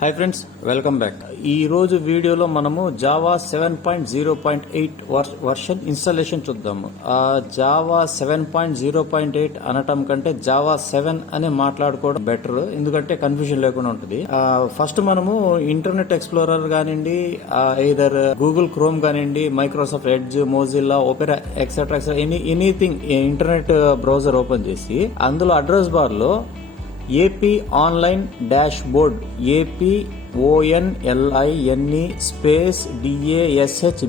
Hi friends, welcome back. ఈ రోజు వీడియోలో మనము జావా 7.0.8 వర్షన్ ఇన్స్టాలేషన్ చూద్దాము. జావా 7.0.8 అనటం కంటే జావా 7 అని మాట్లాడుకోవడం బెటర్, ఎందుకంటే కన్ఫ్యూజన్ లేకుండా ఉంటుంది. ఫస్ట్ మనము ఇంటర్నెట్ ఎక్స్ప్లోరర్ కానివ్వండి, ఎయిదర్ గూగుల్ క్రోమ్ కానివ్వండి, Microsoft edge, Mozilla, Opera etcetera anything internet browser open చేసి అందులో అడ్రస్ బార్ లో AP online dash board APONLINE space DASHBOARD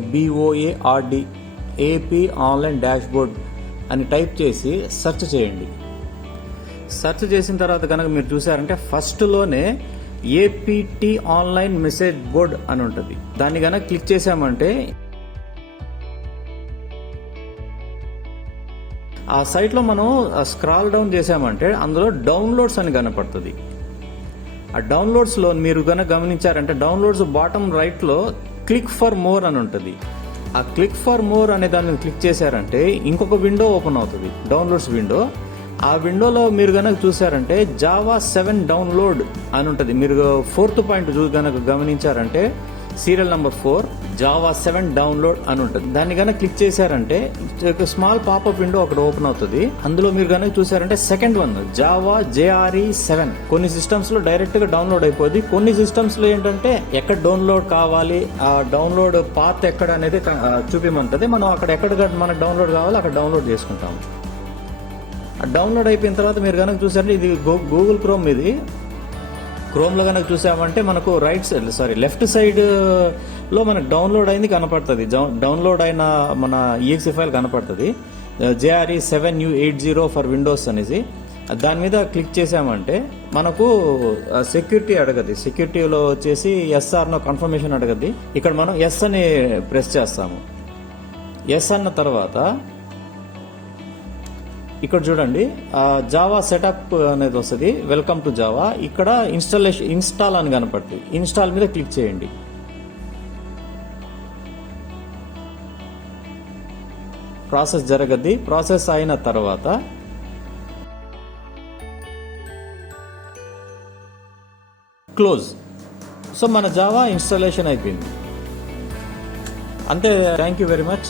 AP online dash board అని టైప్ చేసి సెర్చ్ చేయండి. సెర్చ్ చేసిన తర్వాత కనుక మీరు చూసారంటే ఫస్ట్ లోనే APT ఆన్లైన్ మెసేజ్ బోర్డ్ అని ఉంటుంది. దాన్ని కనుక క్లిక్ చేసామంటే ఆ సైట్ లో మనం స్క్రాల్ డౌన్ చేసామంటే అందులో డౌన్లోడ్స్ అని కనపడుతుంది. ఆ డౌన్లోడ్స్ లో మీరు కనుక గమనించారంటే డౌన్లోడ్స్ బాటమ్ రైట్ లో క్లిక్ ఫర్ మోర్ అని ఉంటుంది. ఆ క్లిక్ ఫర్ మోర్ అనే దాన్ని క్లిక్ చేశారంటే ఇంకొక విండో ఓపెన్ అవుతుంది, డౌన్లోడ్స్ విండో. ఆ విండోలో మీరు కనుక చూసారంటే జావా 7 డౌన్లోడ్ అని ఉంటుంది. మీరు 4th పాయింట్ కనుక గమనించారంటే సీరియల్ నెంబర్ 4 జావా 7 డౌన్లోడ్ అని ఉంటుంది. దాన్ని కనుక క్లిక్ చేశారంటే స్మాల్ పాపప్ విండో ఒకటి ఓపెన్ అవుతుంది. అందులో మీరు కనుక చూసారంటే సెకండ్ వన్ జావా JRE7 కొన్ని సిస్టమ్స్ లో డైరెక్ట్ గా డౌన్లోడ్ అయిపోద్ది. కొన్ని సిస్టమ్స్ లో ఏంటంటే ఎక్కడ డౌన్లోడ్ కావాలి, ఆ డౌన్లోడ్ పాత్ ఎక్కడ అనేది చూపిమంటది. మనం అక్కడ ఎక్కడ మనకు డౌన్లోడ్ కావాలో అక్కడ డౌన్లోడ్ చేసుకుంటాము. ఆ డౌన్లోడ్ అయిపోయిన తర్వాత మీరు కనుక చూసారంటే ఇది గూగుల్ క్రోమ్. ఇది క్రోమ్ లో కనుక చూసామంటే మనకు లెఫ్ట్ సైడ్ లో మనకు డౌన్లోడ్ అయింది కనపడుతుంది. డౌన్లోడ్ అయిన మన exe ఫైల్ కనపడుతుంది, JRE7U80 ఫర్ విండోస్ అనేసి. దాని మీద క్లిక్ చేసామంటే మనకు సెక్యూరిటీ అడగది. సెక్యూరిటీలో వచ్చేసి SR నో కన్ఫర్మేషన్ అడగద్ది. ఇక్కడ మనం ఎస్ అని ప్రెస్ చేస్తాము. ఎస్ అన్న తర్వాత ఇక్కడ చూడండి జావా సెటప్ అనేది వస్తుంది, వెల్కమ్ టు జావా. ఇక్కడ ఇన్స్టాల్ అని కనపడుతుంది. ఇన్స్టాల్ మీద క్లిక్ చేయండి. ప్రాసెస్ జరగద్ది. ప్రాసెస్ అయిన తర్వాత క్లోజ్. సో మన జావా ఇన్స్టాలేషన్ అయిపోయింది. అంతే. Thank you very much.